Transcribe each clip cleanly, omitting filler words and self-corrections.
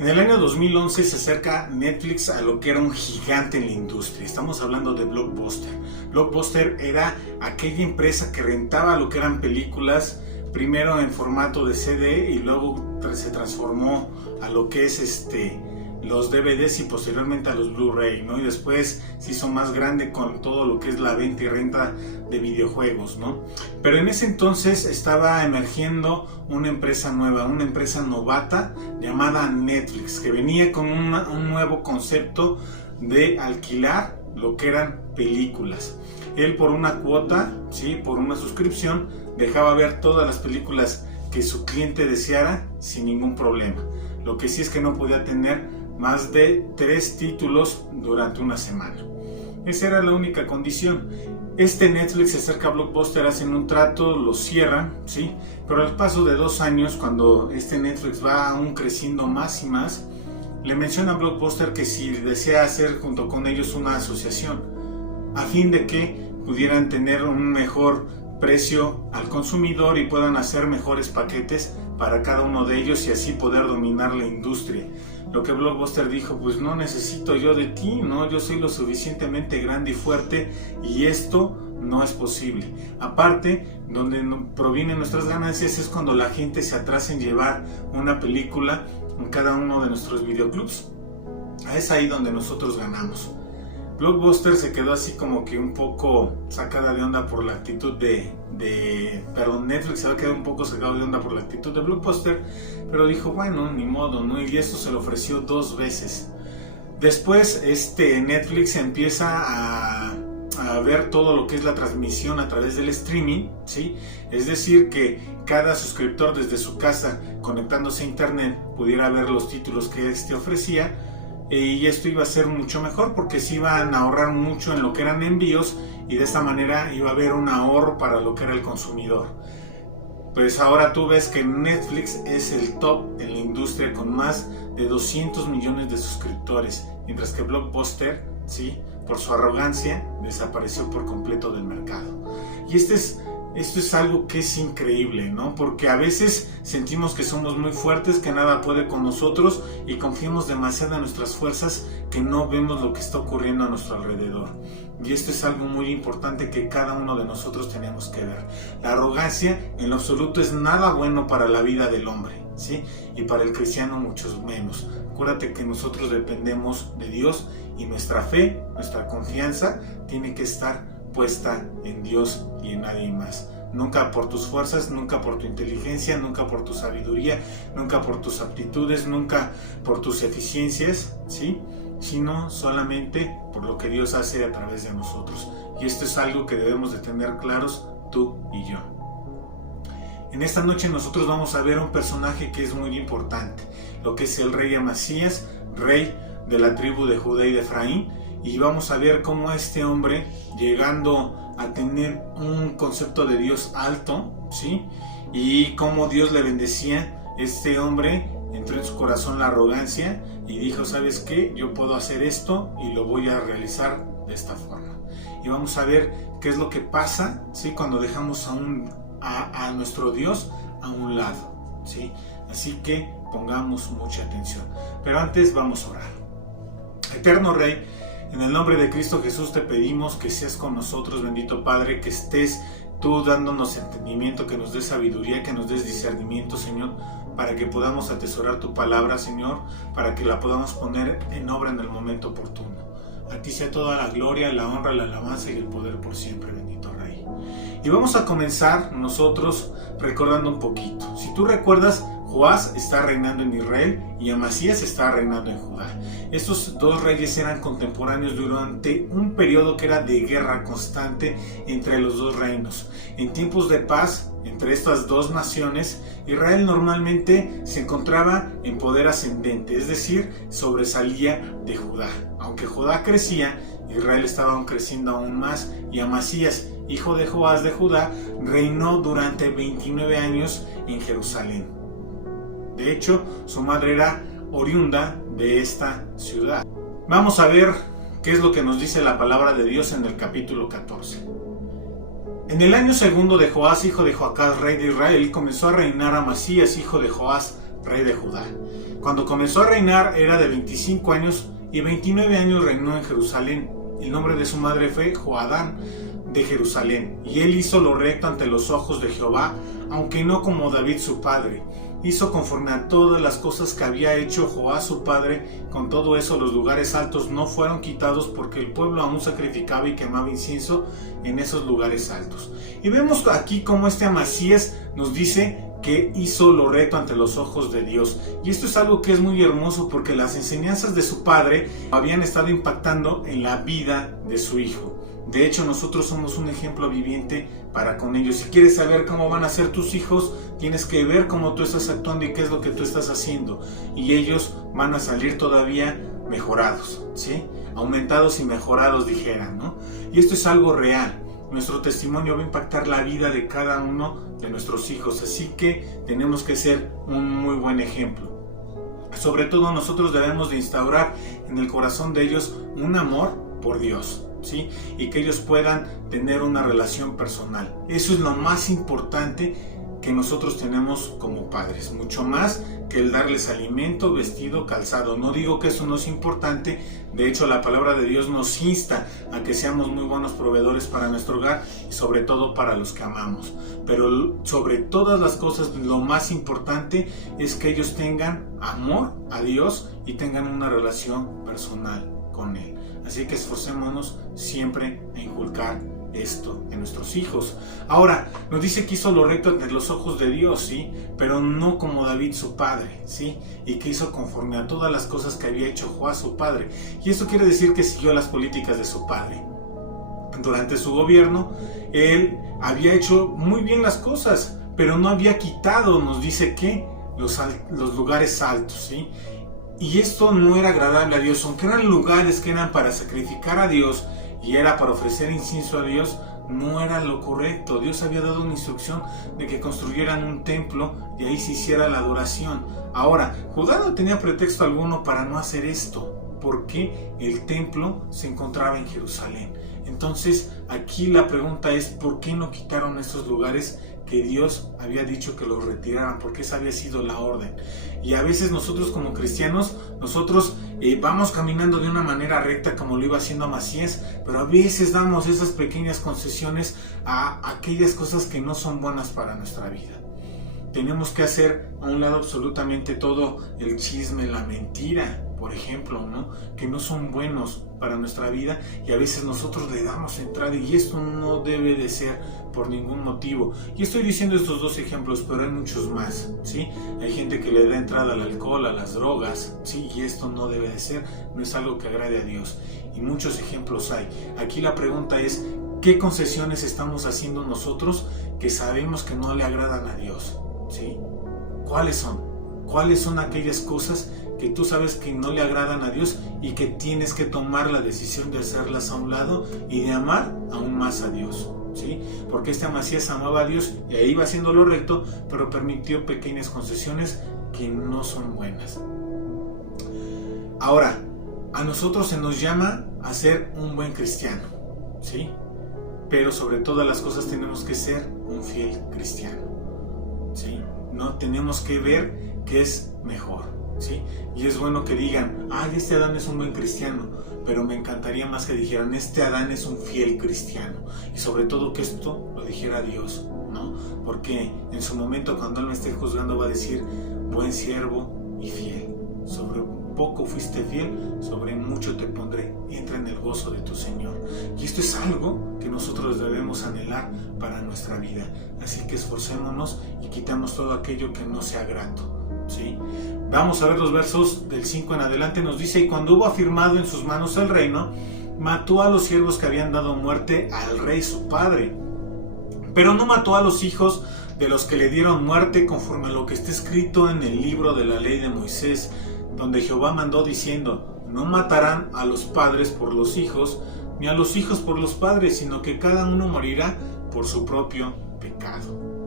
En el año 2011 se acerca Netflix a lo que era un gigante en la industria. Estamos hablando de Blockbuster. Blockbuster era aquella empresa que rentaba lo que eran películas, primero en formato de CD y luego se transformó a lo que es los DVDs y posteriormente a los Blu-ray, ¿no? Y después se hizo más grande con todo lo que es la venta y renta de videojuegos, ¿no? Pero en ese entonces estaba emergiendo una empresa nueva, una empresa novata llamada Netflix, que venía con un nuevo concepto de alquilar lo que eran películas. Él por una cuota, ¿sí? Por una suscripción, dejaba ver todas las películas que su cliente deseara sin ningún problema. Lo que sí es que no podía tener más de 3 títulos durante una semana. Esa era la única condición. Netflix se acerca a Blockbuster, hacen un trato, lo cierran, ¿sí? Pero al paso de 2 años, cuando Netflix va aún creciendo más y más, le menciona a Blockbuster que si desea hacer junto con ellos una asociación, a fin de que pudieran tener un mejor precio al consumidor y puedan hacer mejores paquetes para cada uno de ellos y así poder dominar la industria. Lo que Blockbuster dijo, pues no necesito yo de ti, ¿no? Yo soy lo suficientemente grande y fuerte y esto no es posible. Aparte, donde provienen nuestras ganancias es cuando la gente se atrasa en llevar una película en cada uno de nuestros videoclubs. Es ahí donde nosotros ganamos. Blockbuster se quedó así como que un poco sacada de onda por la actitud Netflix se había quedado un poco sacado de onda por la actitud de Blockbuster, pero dijo, bueno, ni modo, ¿no? Y esto se lo ofreció 2 veces. Después, Netflix empieza a ver todo lo que es la transmisión a través del streaming, ¿sí? Es decir, que cada suscriptor desde su casa, conectándose a internet, pudiera ver los títulos que ofrecía. Y esto iba a ser mucho mejor porque se iban a ahorrar mucho en lo que eran envíos y de esta manera iba a haber un ahorro para lo que era el consumidor. Pues ahora tú ves que Netflix es el top en la industria con más de 200 millones de suscriptores, mientras que Blockbuster, ¿sí?, por su arrogancia, desapareció por completo del mercado. Y esto es algo que es increíble, ¿no? Porque a veces sentimos que somos muy fuertes, que nada puede con nosotros y confiamos demasiado en nuestras fuerzas que no vemos lo que está ocurriendo a nuestro alrededor. Y esto es algo muy importante que cada uno de nosotros tenemos que ver. La arrogancia en lo absoluto es nada bueno para la vida del hombre, ¿sí? Y para el cristiano mucho menos. Acuérdate que nosotros dependemos de Dios y nuestra fe, nuestra confianza tiene que estar puesta en Dios y en nadie más. Nunca por tus fuerzas, nunca por tu inteligencia, nunca por tu sabiduría, nunca por tus aptitudes, nunca por tus eficiencias, ¿sí?, sino solamente por lo que Dios hace a través de nosotros. Y esto es algo que debemos de tener claros tú y yo. En esta noche nosotros vamos a ver un personaje que es muy importante, lo que es el rey Amasías, rey de la tribu de Judá y de Efraín, y vamos a ver cómo este hombre, llegando a tener un concepto de Dios alto, ¿sí?, y cómo Dios le bendecía, este hombre entró en su corazón la arrogancia y dijo, ¿sabes qué? Yo puedo hacer esto y lo voy a realizar de esta forma. Y vamos a ver qué es lo que pasa, ¿sí?, cuando dejamos a nuestro Dios a un lado, ¿sí? Así que pongamos mucha atención. Pero antes vamos a orar. Eterno Rey, en el nombre de Cristo Jesús te pedimos que seas con nosotros, bendito Padre, que estés tú dándonos entendimiento, que nos des sabiduría, que nos des discernimiento, Señor, para que podamos atesorar tu palabra, Señor, para que la podamos poner en obra en el momento oportuno. A ti sea toda la gloria, la honra, la alabanza y el poder por siempre, bendito Rey. Y vamos a comenzar nosotros recordando un poquito. Si tú recuerdas, Joás está reinando en Israel y Amasías está reinando en Judá. Estos 2 reyes eran contemporáneos durante un periodo que era de guerra constante entre los 2 reinos. En tiempos de paz entre estas 2 naciones, Israel normalmente se encontraba en poder ascendente, es decir, sobresalía de Judá. Aunque Judá crecía, Israel estaba creciendo aún más y Amasías, hijo de Joás de Judá, reinó durante 29 años en Jerusalén. De hecho, su madre era oriunda de esta ciudad. Vamos a ver qué es lo que nos dice la palabra de Dios en el capítulo 14. En el año 2 de Joás, hijo de Joacás, rey de Israel, comenzó a reinar Amasías, hijo de Joás, rey de Judá. Cuando comenzó a reinar era de 25 años y 29 años reinó en Jerusalén. El nombre de su madre fue Joadán de Jerusalén, y él hizo lo recto ante los ojos de Jehová, aunque no como David su padre. Hizo conforme a todas las cosas que había hecho Joás su padre. Con todo eso los lugares altos no fueron quitados, porque el pueblo aún sacrificaba y quemaba incienso en esos lugares altos. Y vemos aquí como Amasías nos dice que hizo lo recto ante los ojos de Dios. Y esto es algo que es muy hermoso, porque las enseñanzas de su padre habían estado impactando en la vida de su hijo. De hecho, nosotros somos un ejemplo viviente para con ellos. Si quieres saber cómo van a ser tus hijos, tienes que ver cómo tú estás actuando y qué es lo que tú estás haciendo. Y ellos van a salir todavía mejorados, ¿sí? Aumentados y mejorados, dijeran, ¿no? Y esto es algo real. Nuestro testimonio va a impactar la vida de cada uno de nuestros hijos. Así que tenemos que ser un muy buen ejemplo. Sobre todo nosotros debemos de instaurar en el corazón de ellos un amor por Dios, ¿sí? Y que ellos puedan tener una relación personal. Eso es lo más importante que nosotros tenemos como padres, mucho más que el darles alimento, vestido, calzado. No digo que eso no es importante, de hecho la palabra de Dios nos insta a que seamos muy buenos proveedores para nuestro hogar y sobre todo para los que amamos. Pero sobre todas las cosas, lo más importante es que ellos tengan amor a Dios y tengan una relación personal con Él. Así que esforcémonos siempre a inculcar esto en nuestros hijos. Ahora, nos dice que hizo lo recto ante los ojos de Dios, ¿sí? Pero no como David su padre, ¿sí? Y que hizo conforme a todas las cosas que había hecho Joás su padre. Y esto quiere decir que siguió las políticas de su padre. Durante su gobierno, él había hecho muy bien las cosas, pero no había quitado, nos dice que, los lugares altos, ¿sí? Y esto no era agradable a Dios, aunque eran lugares que eran para sacrificar a Dios y era para ofrecer incienso a Dios, no era lo correcto. Dios había dado una instrucción de que construyeran un templo y ahí se hiciera la adoración. Ahora, Judá no tenía pretexto alguno para no hacer esto, porque el templo se encontraba en Jerusalén. Entonces, aquí la pregunta es, ¿por qué no quitaron estos lugares que Dios había dicho que los retiraran? Porque esa había sido la orden. Y a veces nosotros como cristianos, vamos caminando de una manera recta como lo iba haciendo Amasías, pero a veces damos esas pequeñas concesiones a aquellas cosas que no son buenas para nuestra vida. Tenemos que hacer a un lado absolutamente todo el chisme, la mentira, por ejemplo, ¿no? Que no son buenos para nuestra vida, y a veces nosotros le damos entrada, y esto no debe de ser por ningún motivo. Y estoy diciendo estos dos ejemplos, pero hay muchos más, ¿sí? Hay gente que le da entrada al alcohol, a las drogas, ¿sí? Y esto no debe de ser, no es algo que agrade a Dios. Y muchos ejemplos hay. Aquí la pregunta es, ¿qué concesiones estamos haciendo nosotros que sabemos que no le agradan a Dios? ¿Sí? ¿Cuáles son? ¿Cuáles son aquellas cosas que tú sabes que no le agradan a Dios y que tienes que tomar la decisión de hacerlas a un lado y de amar aún más a Dios? ¿Sí? Porque Amasías amaba a Dios y ahí iba haciendo lo recto, pero permitió pequeñas concesiones que no son buenas. Ahora, a nosotros se nos llama a ser un buen cristiano, ¿sí? Pero sobre todas las cosas tenemos que ser un fiel cristiano, ¿sí? No tenemos que ver qué es mejor, ¿sí? Y es bueno que digan, este Adán es un buen cristiano, pero me encantaría más que dijeran, este Adán es un fiel cristiano. Y sobre todo que esto lo dijera Dios, ¿no? Porque en su momento, cuando Él me esté juzgando, va a decir, buen siervo y fiel. Sobre poco fuiste fiel, sobre mucho te pondré. Entra en el gozo de tu Señor. Y esto es algo que nosotros debemos anhelar para nuestra vida. Así que esforcémonos y quitamos todo aquello que no sea grato, ¿sí? Vamos a ver los versos del 5 en adelante. Nos dice, y cuando hubo afirmado en sus manos el reino, mató a los siervos que habían dado muerte al rey su padre, pero no mató a los hijos de los que le dieron muerte, conforme a lo que está escrito en el libro de la ley de Moisés, donde Jehová mandó diciendo, no matarán a los padres por los hijos, ni a los hijos por los padres, sino que cada uno morirá por su propio pecado.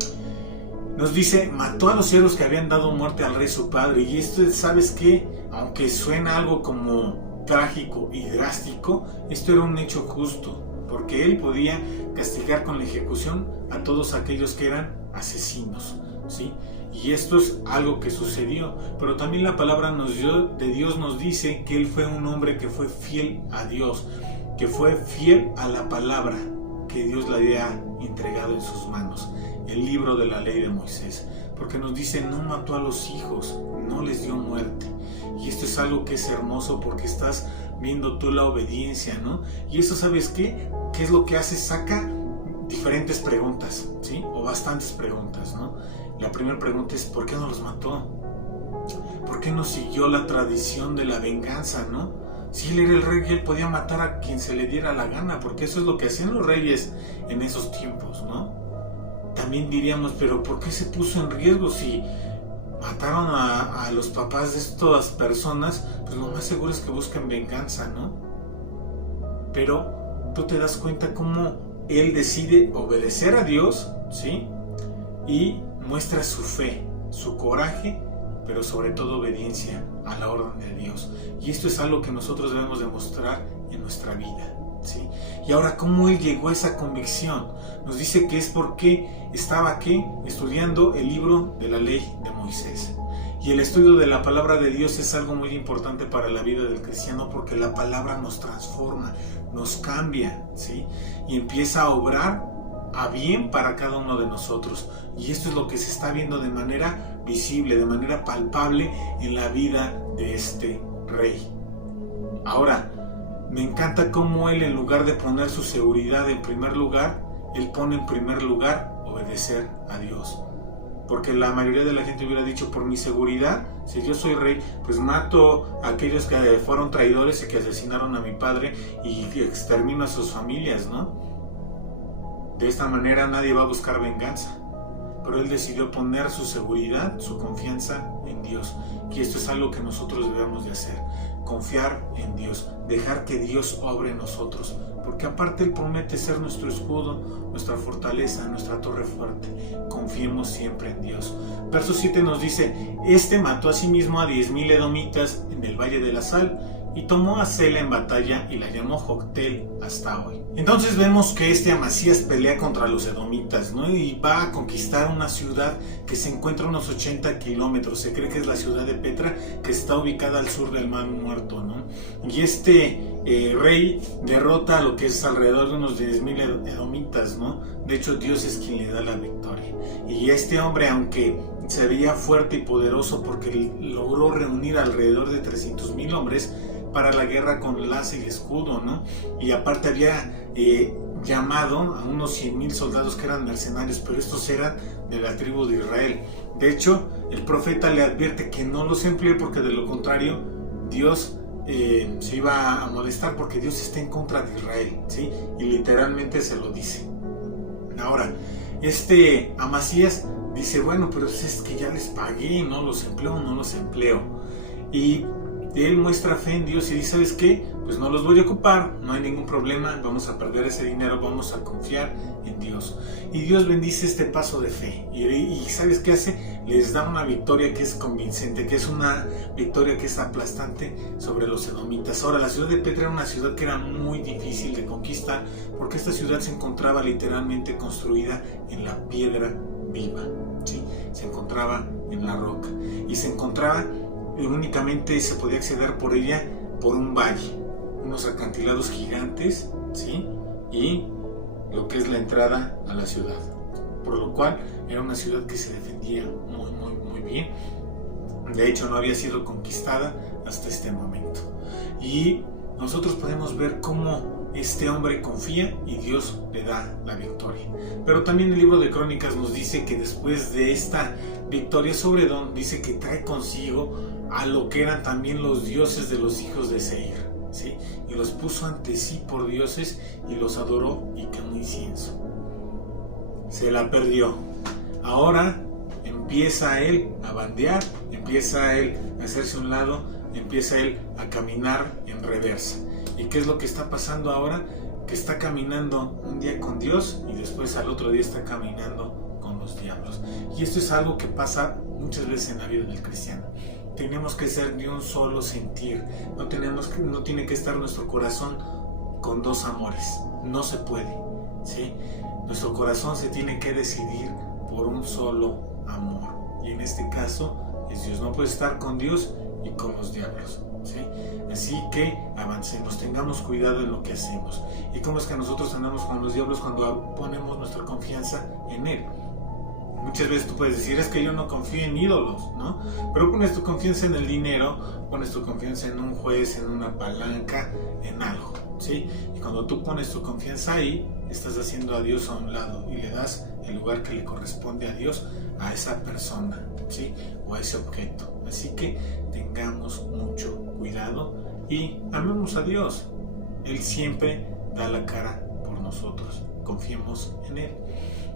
Nos dice, mató a los siervos que habían dado muerte al rey su padre. Y esto, ¿sabes qué? Aunque suena algo como trágico y drástico, esto era un hecho justo, porque él podía castigar con la ejecución a todos aquellos que eran asesinos, ¿sí? Y esto es algo que sucedió, pero también la palabra de Dios nos dice que él fue un hombre que fue fiel a Dios, que fue fiel a la palabra que Dios le había entregado en sus manos, el libro de la ley de Moisés, porque nos dice no mató a los hijos, no les dio muerte. Y esto es algo que es hermoso porque estás viendo tú la obediencia, ¿no? Y eso, ¿sabes qué? ¿Qué es lo que hace? Saca diferentes preguntas, ¿sí? O bastantes preguntas, ¿no? La primera pregunta es ¿por qué no los mató? ¿Por qué no siguió la tradición de la venganza, no? Si él era el rey, él podía matar a quien se le diera la gana, porque eso es lo que hacían los reyes en esos tiempos, ¿no? También diríamos, pero ¿por qué se puso en riesgo si mataron a los papás de estas personas? Pues lo más seguro es que busquen venganza, ¿no? Pero tú te das cuenta cómo él decide obedecer a Dios, ¿sí? Y muestra su fe, su coraje, pero sobre todo obediencia a la orden de Dios. Y esto es algo que nosotros debemos demostrar en nuestra vida, ¿sí? Y ahora, ¿cómo él llegó a esa convicción? Nos dice que es porque estaba aquí estudiando el libro de la ley de Moisés. Y el estudio de la palabra de Dios es algo muy importante para la vida del cristiano, porque la palabra nos transforma, nos cambia, ¿sí? Y empieza a obrar a bien para cada uno de nosotros. Y esto es lo que se está viendo de manera visible, de manera palpable en la vida de este rey. Ahora, me encanta cómo él, en lugar de poner su seguridad en primer lugar, él pone en primer lugar obedecer a Dios. Porque la mayoría de la gente hubiera dicho, por mi seguridad, si yo soy rey, pues mato a aquellos que fueron traidores y que asesinaron a mi padre y extermino a sus familias, ¿no? De esta manera nadie va a buscar venganza. Pero él decidió poner su seguridad, su confianza en Dios. Y esto es algo que nosotros debemos de hacer. Confiar en Dios, dejar que Dios obre en nosotros. Porque aparte él promete ser nuestro escudo, nuestra fortaleza, nuestra torre fuerte. Confiemos siempre en Dios. Verso 7 nos dice, este mató a sí mismo a 10,000 edomitas en el Valle de la Sal, y tomó a Sela en batalla y la llamó Joctel hasta hoy. Entonces vemos que Amasías pelea contra los edomitas, ¿no? Y va a conquistar una ciudad que se encuentra a unos 80 kilómetros. Se cree que es la ciudad de Petra, que está ubicada al sur del Mar Muerto, ¿no? Y rey derrota a lo que es alrededor de unos 10,000 edomitas, ¿no? De hecho, Dios es quien le da la victoria. Y este hombre, aunque se veía fuerte y poderoso porque logró reunir alrededor de 300,000 hombres para la guerra con lanza y escudo, ¿no? Y aparte había llamado a unos 100,000 soldados que eran mercenarios, pero estos eran de la tribu de Israel. De hecho, el profeta le advierte que no los emplee porque de lo contrario Dios se iba a molestar, porque Dios está en contra de Israel, ¿sí? Y literalmente se lo dice. Ahora, Amasías dice, bueno, pero es que ya les pagué, no los empleo. Y él muestra fe en Dios y dice, ¿sabes qué? Pues no los voy a ocupar, no hay ningún problema, vamos a perder ese dinero, vamos a confiar en Dios. Y Dios bendice este paso de fe. Y ¿sabes qué hace? Les da una victoria que es convincente, que es una victoria que es aplastante sobre los edomitas. Ahora, la ciudad de Petra era una ciudad que era muy difícil de conquistar, porque esta ciudad se encontraba literalmente construida en la piedra viva, ¿sí? Se encontraba en la roca. Y se encontraba, únicamente se podía acceder por ella por un valle, unos acantilados gigantes, ¿sí? Y lo que es la entrada a la ciudad, por lo cual era una ciudad que se defendía muy bien. De hecho, no había sido conquistada hasta este momento. Y nosotros podemos ver cómo este hombre confía y Dios le da la victoria. Pero también el libro de Crónicas nos dice que después de esta victoria sobre Edom, dice que trae consigo a lo que eran también los dioses de los hijos de Seir, ¿sí? Y los puso ante sí por dioses y los adoró y quemó incienso. Se la perdió. Ahora empieza él a bandear, empieza él a hacerse a un lado, empieza él a caminar en reversa. ¿Y qué es lo que está pasando ahora? Que está caminando un día con Dios y después al otro día está caminando con los diablos. Y esto es algo que pasa muchas veces en la vida del cristiano. Tenemos que ser de un solo sentir. No tiene que estar nuestro corazón con dos amores. No se puede, ¿sí? Nuestro corazón se tiene que decidir por un solo amor. Y en este caso es Dios. No puedes estar con Dios y con los diablos, ¿sí? Así que avancemos, tengamos cuidado en lo que hacemos. ¿Y cómo es que nosotros andamos con los diablos? Cuando ponemos nuestra confianza en Él. Muchas veces tú puedes decir, es que yo no confío en ídolos, ¿no? Pero pones tu confianza en el dinero, pones tu confianza en un juez, en una palanca, en algo, ¿sí? Y cuando tú pones tu confianza ahí, estás haciendo a Dios a un lado y le das el lugar que le corresponde a Dios, a esa persona, ¿sí? O a ese objeto. Así que tengamos mucho cuidado y amemos a Dios. Él siempre da la cara por nosotros. Confiemos en Él.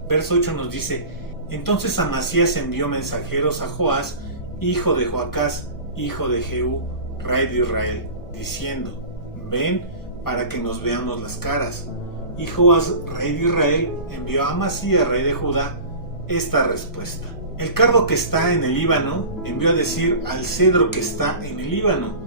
Verso 8 nos dice: entonces Amasías envió mensajeros a Joás, hijo de Joacás, hijo de Jehú, rey de Israel, diciendo: ven para que nos veamos las caras. Y Joás, rey de Israel, envió a Amasías, rey de Judá, esta respuesta: el cardo que está en el Líbano envió a decir al cedro que está en el Líbano: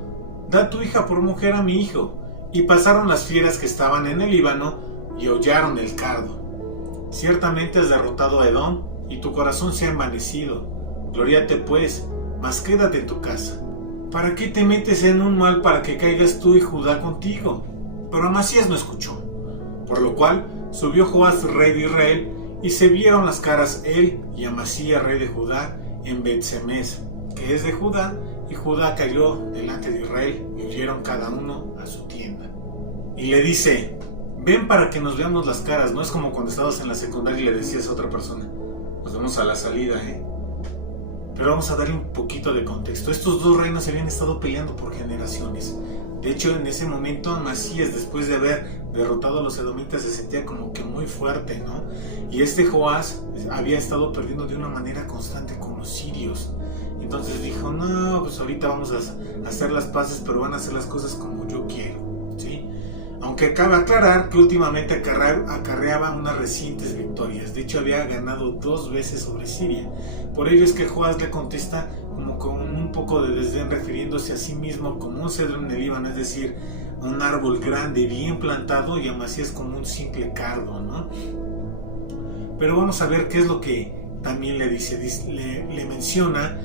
da tu hija por mujer a mi hijo. Y pasaron las fieras que estaban en el Líbano y hollaron el cardo. Ciertamente has derrotado a Edom y tu corazón se ha envanecido. Glóriate pues, mas quédate en tu casa. ¿Para qué te metes en un mal para que caigas tú y Judá contigo? Pero Amasías no escuchó. Por lo cual subió Joás, rey de Israel, y se vieron las caras él y Amasías, rey de Judá, en Bet-Semes, que es de Judá, y Judá cayó delante de Israel, y huyeron cada uno a su tienda. Y le dice: ven para que nos veamos las caras. No es como cuando estabas en la secundaria y le decías a otra persona: nos vemos a la salida, Pero vamos a darle un poquito de contexto. Estos dos reinos se habían estado peleando por generaciones. De hecho, en ese momento Amasías, después de haber derrotado a los edomitas, se sentía como que muy fuerte, ¿no? Y Joás había estado perdiendo de una manera constante con los sirios. Entonces dijo: no, pues ahorita vamos a hacer las paces, pero van a hacer las cosas como yo quiero, ¿sí? Aunque cabe aclarar que últimamente acarreaba unas recientes victorias. De hecho, había ganado 2 veces sobre Siria. Por ello es que Joás le contesta como con un poco de desdén, refiriéndose a sí mismo como un cedro en el Líbano, es decir, un árbol grande, bien plantado, y Amasías como un simple cardo, ¿no? Pero vamos a ver qué es lo que también le dice. Le menciona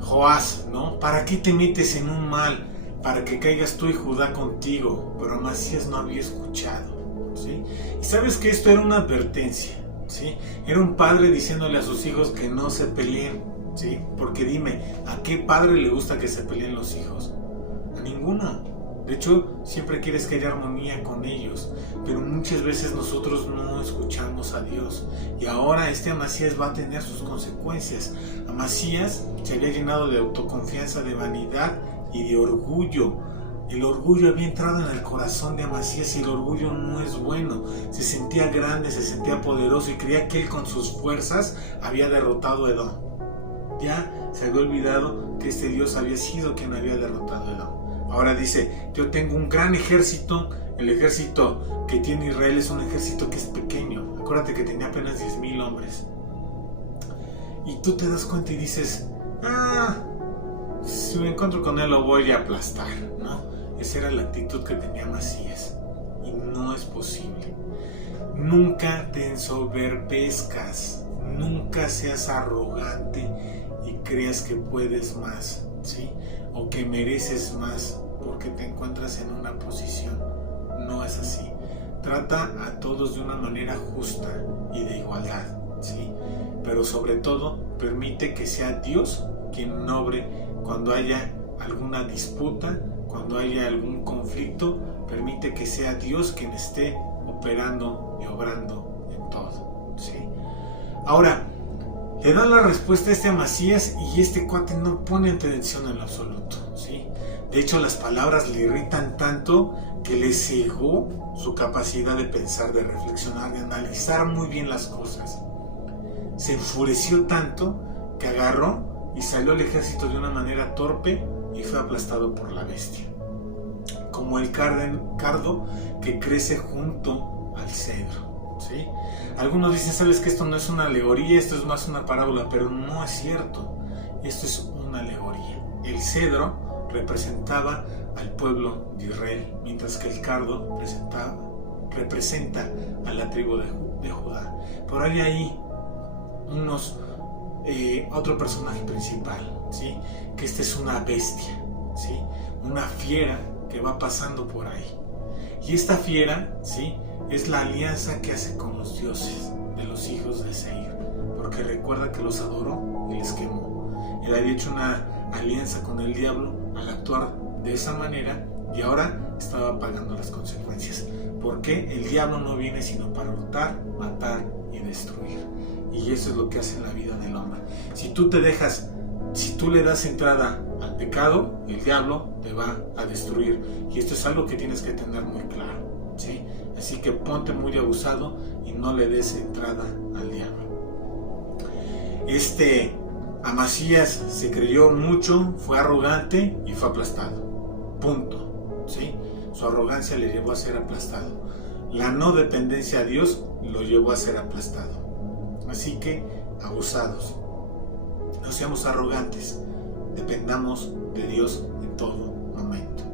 Joás, ¿no? ¿Para qué te metes en un mal? Para que caigas tú y Judá contigo. Pero Amasías no había escuchado, ¿sí? Y sabes que esto era una advertencia, ¿sí? Era un padre diciéndole a sus hijos que no se peleen, ¿sí? Porque dime, ¿a qué padre le gusta que se peleen los hijos? A ninguno. De hecho, siempre quieres que haya armonía con ellos, pero muchas veces nosotros no escuchamos a Dios. Y ahora Amasías va a tener sus consecuencias. Amasías se había llenado de autoconfianza, de vanidad y de orgullo. El orgullo había entrado en el corazón de Amasías y el orgullo no es bueno. Se sentía grande, se sentía poderoso y creía que él con sus fuerzas había derrotado a Edom. Ya se había olvidado que este Dios había sido quien había derrotado a Edom. Ahora dice: yo tengo un gran ejército. El ejército que tiene Israel es un ejército que es pequeño. Acuérdate que tenía apenas 10,000 hombres. Y tú te das cuenta y dices: si me encuentro con él lo voy a aplastar, ¿no? Esa era la actitud que tenía Amasías. Y no es posible. Nunca te ensoberbezcas. Nunca seas arrogante y creas que puedes más, ¿sí? O que mereces más porque te encuentras en una posición. No es así. Trata a todos de una manera justa y de igualdad, ¿sí? Pero sobre todo, permite que sea Dios quien obre cuando haya alguna disputa, cuando haya algún conflicto. Permite que sea Dios quien esté operando y obrando en todo, ¿sí? Ahora, le dan la respuesta a Amasías y cuate no pone atención en lo absoluto, ¿sí? De hecho, las palabras le irritan tanto que le cegó su capacidad de pensar, de reflexionar, de analizar muy bien las cosas. Se enfureció tanto que agarró y salió al ejército de una manera torpe y fue aplastado por la bestia. Como el cardo que crece junto al cedro, ¿sí? Algunos dicen: sabes que esto no es una alegoría, esto es más una parábola, pero no es cierto. Esto es una alegoría. El cedro representaba al pueblo de Israel, mientras que el cardo representa a la tribu de Judá. Pero hay ahí otro personaje principal, ¿sí? Que esta es una bestia, ¿sí? Una fiera que va pasando por ahí. Y esta fiera, ¿sí? Es la alianza que hace con los dioses de los hijos de Seir, porque recuerda que los adoró y les quemó. Él había hecho una alianza con el diablo al actuar de esa manera y ahora estaba pagando las consecuencias, porque el diablo no viene sino para hurtar, matar y destruir. Y eso es lo que hace en la vida del hombre. Si tú le das entrada al pecado, el diablo te va a destruir. Y esto es algo que tienes que tener muy claro, ¿sí? Así que ponte muy abusado y no le des entrada al diablo. Amasías se creyó mucho, fue arrogante y fue aplastado. Punto, ¿sí? Su arrogancia le llevó a ser aplastado. La no dependencia a Dios lo llevó a ser aplastado. Así que, abusados, no seamos arrogantes, dependamos de Dios en todo momento.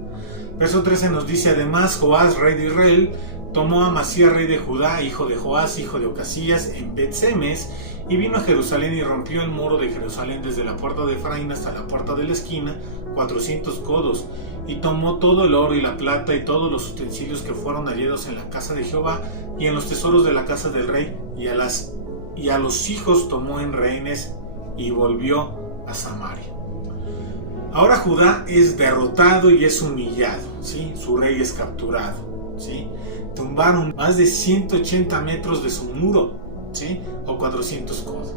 Verso 13 nos dice: además, Joás, rey de Israel, tomó a Amasías, rey de Judá, hijo de Joás, hijo de Ocasías, en Bet-Semes, y vino a Jerusalén y rompió el muro de Jerusalén desde la puerta de Efraín hasta la puerta de la esquina, 400 codos, y tomó todo el oro y la plata y todos los utensilios que fueron hallados en la casa de Jehová y en los tesoros de la casa del rey, y a los hijos tomó en rehenes y volvió a Samaria. Ahora Judá es derrotado y es humillado, ¿sí? Su rey es capturado, ¿sí? Tumbaron más de 180 metros de su muro, ¿sí? O 400 codos.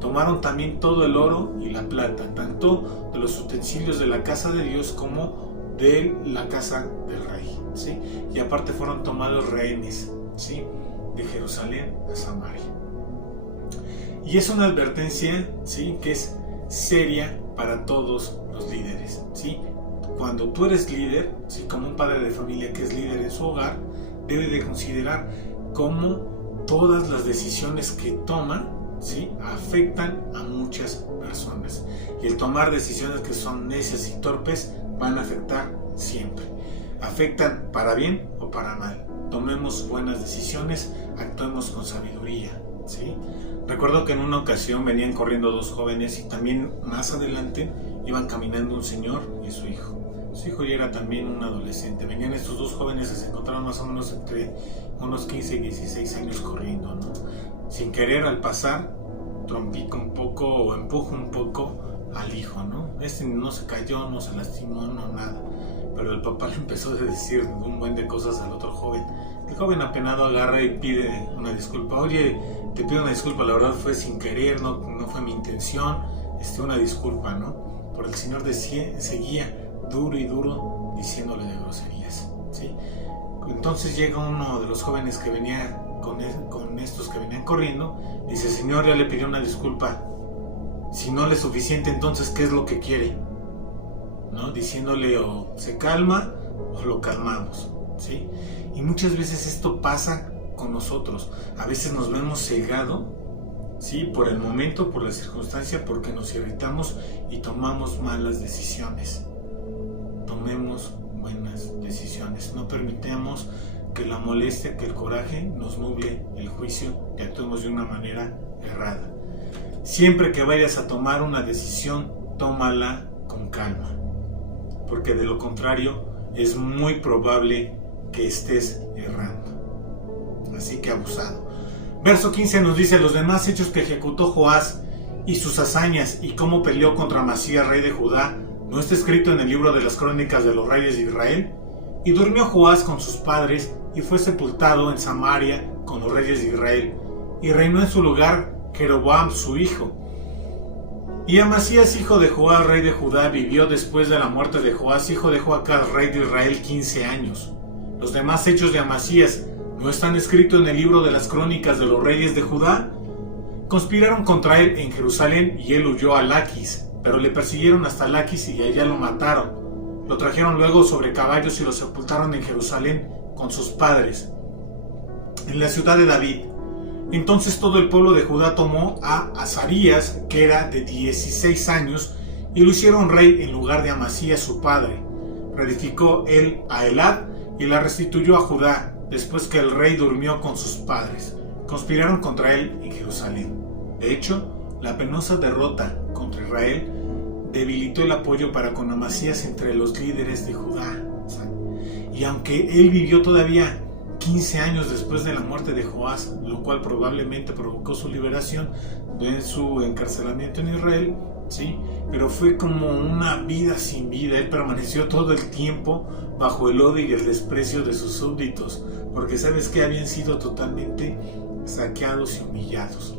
Tomaron también todo el oro y la plata, tanto de los utensilios de la casa de Dios como de la casa del rey, ¿sí? Y aparte fueron tomados rehenes, ¿sí? De Jerusalén a Samaria. Y es una advertencia, ¿sí? Que es seria para todos los líderes, ¿sí? Cuando tú eres líder, ¿sí? Como un padre de familia que es líder en su hogar, debe de considerar cómo todas las decisiones que toma, ¿sí? Afectan a muchas personas. Y el tomar decisiones que son necias y torpes van a afectar siempre. Afectan para bien o para mal. Tomemos buenas decisiones, actuemos con sabiduría, ¿sí? Recuerdo que en una ocasión venían corriendo dos jóvenes y también más adelante iban caminando un señor y su hijo. Su hijo ya era también un adolescente. Venían estos dos jóvenes que se encontraban más o menos entre unos 15 y 16 años corriendo, ¿no? Sin querer, al pasar, trompico un poco o empujo un poco al hijo, ¿no? No se cayó, no se lastimó, no nada. Pero el papá le empezó a decir un buen de cosas al otro joven. El joven apenado agarra y pide una disculpa. Oye, te pido una disculpa, la verdad fue sin querer, no fue mi intención, una disculpa, ¿no? Pero el Señor seguía duro y duro diciéndole de groserías, ¿sí? Entonces llega uno de los jóvenes que venía con estos que venían corriendo, dice: Señor, ya le pidió una disculpa, si no le es suficiente, entonces ¿qué es lo que quiere? ¿No? Diciéndole o se calma o lo calmamos, ¿sí? Y muchas veces esto pasa con nosotros. A veces nos vemos cegados, ¿sí? Por el momento, por la circunstancia, porque nos irritamos y tomamos malas decisiones. Tomemos buenas decisiones. No permitamos que la molestia, que el coraje nos nuble el juicio y actuemos de una manera errada. Siempre que vayas a tomar una decisión, tómala con calma, porque de lo contrario es muy probable que estés errando. Así que abusado. Verso 15 nos dice: los demás hechos que ejecutó Joás y sus hazañas y cómo peleó contra Amasías, rey de Judá, ¿no está escrito en el libro de las crónicas de los reyes de Israel? Y durmió Joás con sus padres y fue sepultado en Samaria con los reyes de Israel, y reinó en su lugar Jeroboam su hijo. Y Amasías, hijo de Joás, rey de Judá, vivió después de la muerte de Joás, hijo de Joacaz, rey de Israel, 15 años. Los demás hechos de Amasías ¿no están escritos en el libro de las crónicas de los reyes de Judá? Conspiraron contra él en Jerusalén y él huyó a Laquis, pero le persiguieron hasta Laquis y allá lo mataron. Lo trajeron luego sobre caballos y lo sepultaron en Jerusalén con sus padres, en la ciudad de David. Entonces todo el pueblo de Judá tomó a Azarías, que era de 16 años, y lo hicieron rey en lugar de Amasías su padre. Reedificó él a Elad y la restituyó a Judá, después que el rey durmió con sus padres. Conspiraron contra él en Jerusalén. De hecho, la penosa derrota contra Israel debilitó el apoyo para con Amasías entre los líderes de Judá. Y aunque él vivió todavía 15 años después de la muerte de Joás, lo cual probablemente provocó su liberación de su encarcelamiento en Israel, ¿sí? Pero fue como una vida sin vida. Él permaneció todo el tiempo bajo el odio y el desprecio de sus súbditos, porque sabes que habían sido totalmente saqueados y humillados.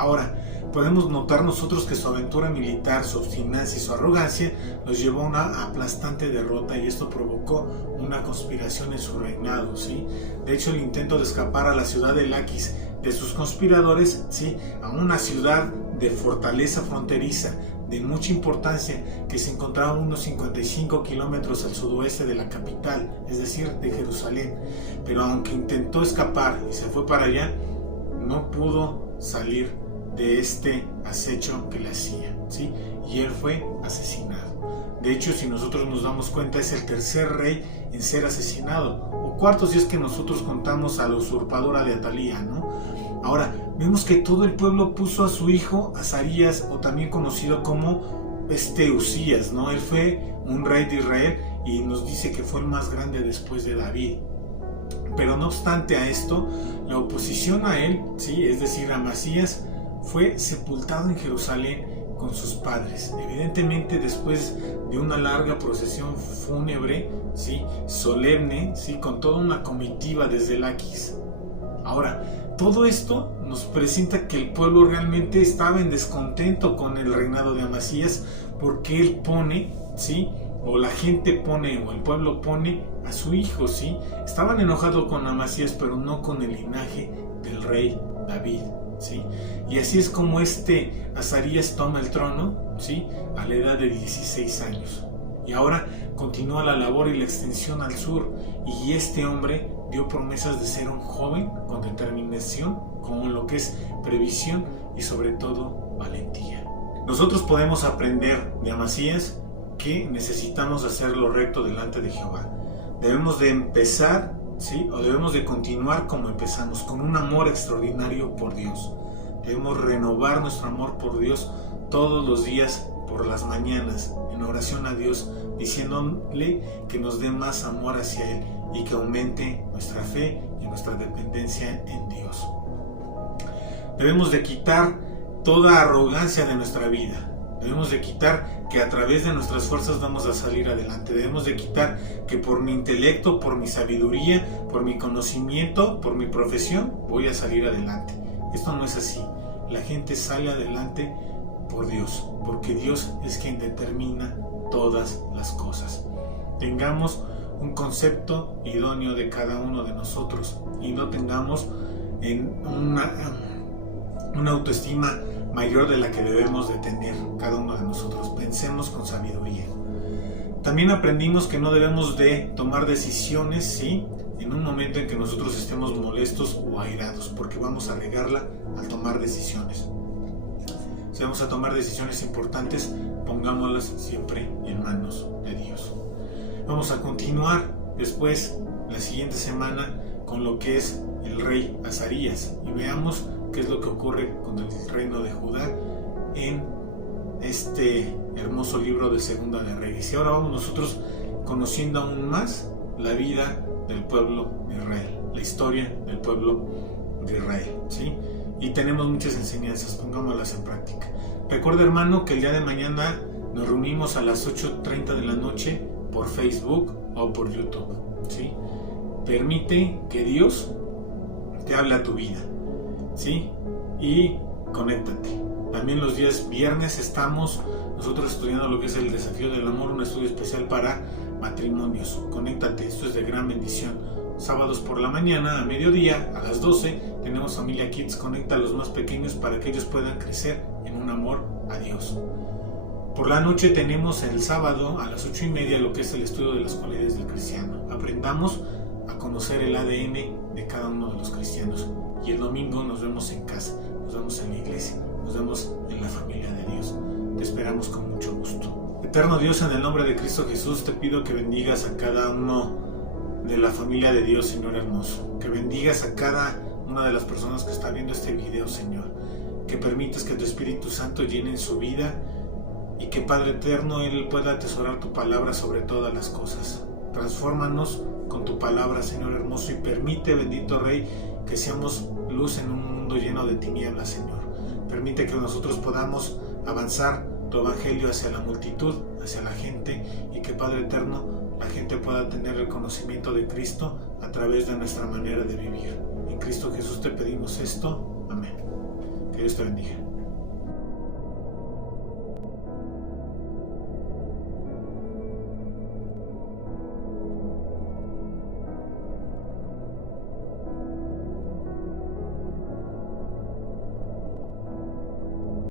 Ahora, podemos notar nosotros que su aventura militar, su obstinacia y su arrogancia los llevó a una aplastante derrota, y esto provocó una conspiración en su reinado, ¿sí? De hecho, el intento de escapar a la ciudad de Laquis de sus conspiradores, ¿sí?, a una ciudad de fortaleza fronteriza de mucha importancia que se encontraba a unos 55 kilómetros al sudoeste de la capital, es decir, de Jerusalén. Pero aunque intentó escapar y se fue para allá, no pudo salir de este acecho que le hacía, ¿sí? Y él fue asesinado. De hecho, si nosotros nos damos cuenta, es el tercer rey en ser asesinado, o cuarto si es que nosotros contamos a la usurpadora de Atalía, ¿no? Ahora, vemos que todo el pueblo puso a su hijo Azarías, o también conocido como Usías, ¿no? Él fue un rey de Israel y nos dice que fue el más grande después de David. Pero no obstante a esto, la oposición a él, ¿sí?, es decir, a Amasías, fue sepultado en Jerusalén con sus padres. Evidentemente, después de una larga procesión fúnebre, ¿sí?, solemne, ¿sí?, con toda una comitiva desde Laquis. Ahora, todo esto nos presenta que el pueblo realmente estaba en descontento con el reinado de Amasías, porque él pone, ¿sí?, o la gente pone, o el pueblo pone a su hijo, ¿sí? Estaban enojados con Amasías, pero no con el linaje del rey David, ¿sí? Y así es como Azarías toma el trono, ¿sí?, a la edad de 16 años. Y ahora continúa la labor y la extensión al sur, y este hombre dio promesas de ser un joven con determinación, con lo que es previsión y sobre todo valentía. Nosotros podemos aprender de Amasías que necesitamos hacer lo recto delante de Jehová. Debemos de empezar, ¿sí?, o debemos de continuar como empezamos, con un amor extraordinario por Dios. Debemos renovar nuestro amor por Dios todos los días, por las mañanas, en oración a Dios, diciéndole que nos dé más amor hacia Él y que aumente nuestra fe y nuestra dependencia en Dios. Debemos de quitar toda arrogancia de nuestra vida. Debemos de quitar que a través de nuestras fuerzas vamos a salir adelante. Debemos de quitar que por mi intelecto, por mi sabiduría, por mi conocimiento, por mi profesión, voy a salir adelante. Esto no es así. La gente sale adelante por Dios, porque Dios es quien determina todas las cosas. Tengamos un concepto idóneo de cada uno de nosotros y no tengamos una autoestima mayor de la que debemos de tener cada uno de nosotros. Pensemos con sabiduría. También aprendimos que no debemos de tomar decisiones, ¿sí?, en un momento en que nosotros estemos molestos o airados, porque vamos a regarla al tomar decisiones. Si vamos a tomar decisiones importantes, pongámoslas siempre en manos de Dios. Vamos a continuar después, la siguiente semana, con lo que es el rey Azarías, y veamos qué es lo que ocurre con el reino de Judá en este hermoso libro de Segunda de Reyes. Y ahora vamos nosotros conociendo aún más la vida del pueblo de Israel, la historia del pueblo de Israel, ¿sí? Y tenemos muchas enseñanzas, pongámoslas en práctica. Recuerda, hermano, que el día de mañana nos reunimos a las 8:30 de la noche por Facebook o por YouTube, ¿sí? Permite que Dios te hable a tu vida, ¿sí? Y conéctate. También los días viernes estamos nosotros estudiando lo que es el desafío del amor, un estudio especial para matrimonios. Conéctate, esto es de gran bendición. Sábados por la mañana, a mediodía, a las 12, tenemos Familia Kids. Conecta a los más pequeños para que ellos puedan crecer en un amor a Dios. Por la noche tenemos el sábado a las 8:30 lo que es el estudio de las cualidades del cristiano. Aprendamos a conocer el ADN de cada uno de los cristianos. Y el domingo nos vemos en casa, nos vemos en la iglesia, nos vemos en la familia de Dios. Te esperamos con mucho gusto. Eterno Dios, en el nombre de Cristo Jesús, te pido que bendigas a cada uno de la familia de Dios, Señor hermoso. Que bendigas a cada una de las personas que está viendo este video, Señor. Que permitas que tu Espíritu Santo llene en su vida y que, Padre eterno, Él pueda atesorar tu palabra sobre todas las cosas. Transfórmanos con tu palabra, Señor hermoso, y permite, bendito Rey, que seamos luz en un mundo lleno de tinieblas, Señor. Permite que nosotros podamos avanzar tu evangelio hacia la multitud, hacia la gente, y que, Padre eterno, la gente pueda tener el conocimiento de Cristo a través de nuestra manera de vivir. En Cristo Jesús te pedimos esto. Amén. Que Dios te bendiga.